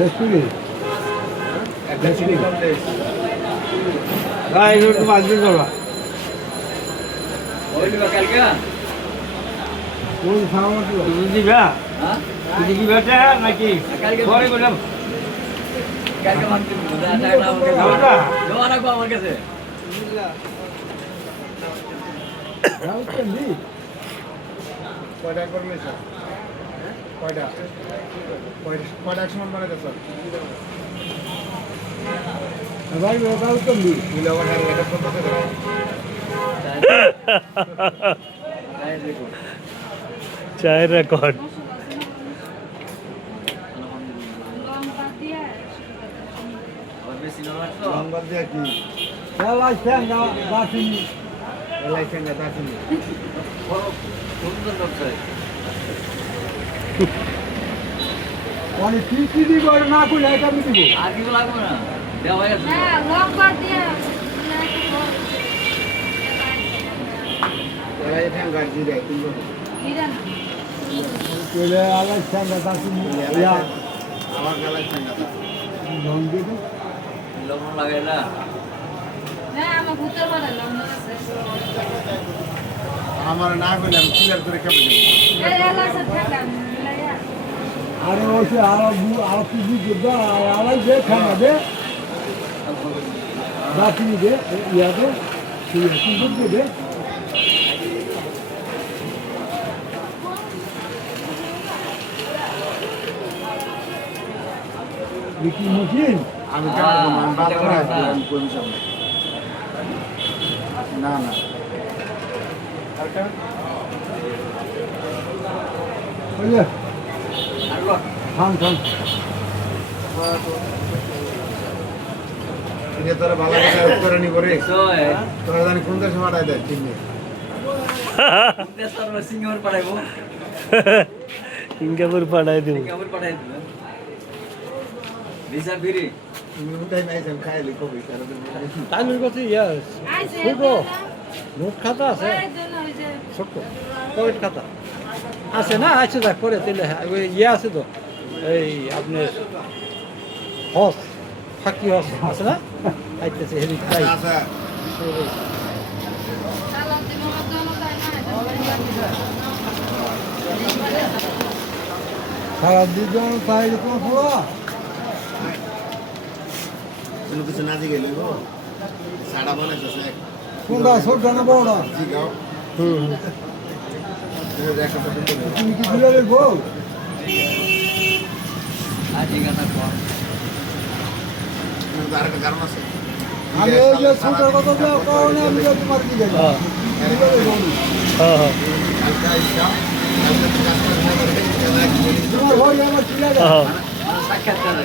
দেশপুরি দেশপুরি ভাই একটু বাজবে বাবা ওইটা কালকে কোন খাওয়া তুমি দিবা হ্যাঁ তুমি কি বেটা নাকি কালকে পরে বললাম কালকে মানতে টাকা আমাকে খাওয়াটা দেওয়া রাখবো আমার কাছে যাও তো নি কয়টা একবার লইছ কয়টা কয়টা একশো মান বানাইতে স্যার ভাই যাও তো নি মিলে আবার এটা করতে দেবে চায়ের রেকর্ড নাম্বার দিয়া কি এলাই ঠ্যাঙ্গা বাসিনি এলাই ঠেঙ্গা দাসিনি মানে কি দিব না কইলে এটা আমি দিব আর কি লাগবে না দেওয়া হয়ে গেছে হ্যাঁ লম্বা দিয়ে এলাই ঠেঙ্গা জিরে কিন্তু ইরান কইলে এলাই ঠ্যাঙ্গা বাসিনি ইয়া আমার গলায় ঠেঙ্গা দাস রং দিয়ে দাও। লবণ লাগাই না হ্যাঁ আমার ভূতের মারা লম্বা আছে আমার না কইলে আমি ক্লিয়ার করে কেমন দেব এই এলাসে ঠান্ডা মিলাইয়া আরে ওসে আর কি দিবা আলাই দে ঠ্যাঙ্গা দে বাসিনি দে ইয়া দে কি দে বিকি মুকিন আমি কেমন দেব আমি বাদ করে আসবো আমি কোন সামনে না না ওইলে আর কো থাম এটা তোরা ভালো করে নি করে তো তোরা জানি কোন দেশে মারাই দেয় ঠিক নেই দেশটার সিঙ্গাপুর পাঠাইবো সিঙ্গাপুর পাঠাই দেবো সিঙ্গাপুর পাঠাই দিবে ভিসা ফ্রি তুমি উঠাই নাই আমি খাইলি কবি তারা তাইলের কাছে ইয়াস আইছে ছোট নোট খাতা আছে এই জন্য ওই যে ছোট পকেট খাতা আছে না আছে যাক করে দিলে ওই ইয়ে আছে তো এই আপনার হস ফাঁকি হস আছে না আইতেছে হেরি তাই আচ্ছা সালাদ দিব না জন্য তাই না সারা দুজন তাই কোন পুরো কোনো কিছু না দিয়ে গেলে গো সাড়া বানাইতেছে কোনটা ছোট না বড় জিগাও হুম দেখা তো তুমি কি দিলে রে গো আজি গানা কম আরেকটা কারণ আছে আমি ওই যে ছোট কথা দাও কারণে আমি যে তোমার কি দেব হ্যাঁ হ্যাঁ হালকা ইসলাম হালকা কাজ করে তোমার ঘরে আমার কি লাগে হ্যাঁ সাক্ষাৎকার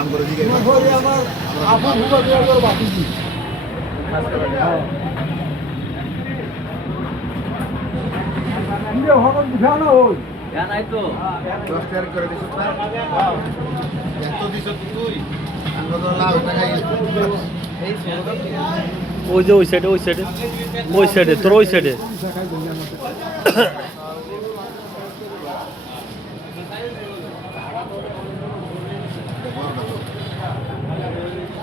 আমগরে দিকে তোমার ঘরে আমার আপন হুবা দেওয়া করে বাকি কি ইয়ে হকম দিছা না ওই জানাই তো 10 টাকা করে দিছ না এত দিছ তুই আমরা তো লাভ টাকা এই ছোট ওই যে ওই সাইডে তোর ওই সাইডে খাই দিলাম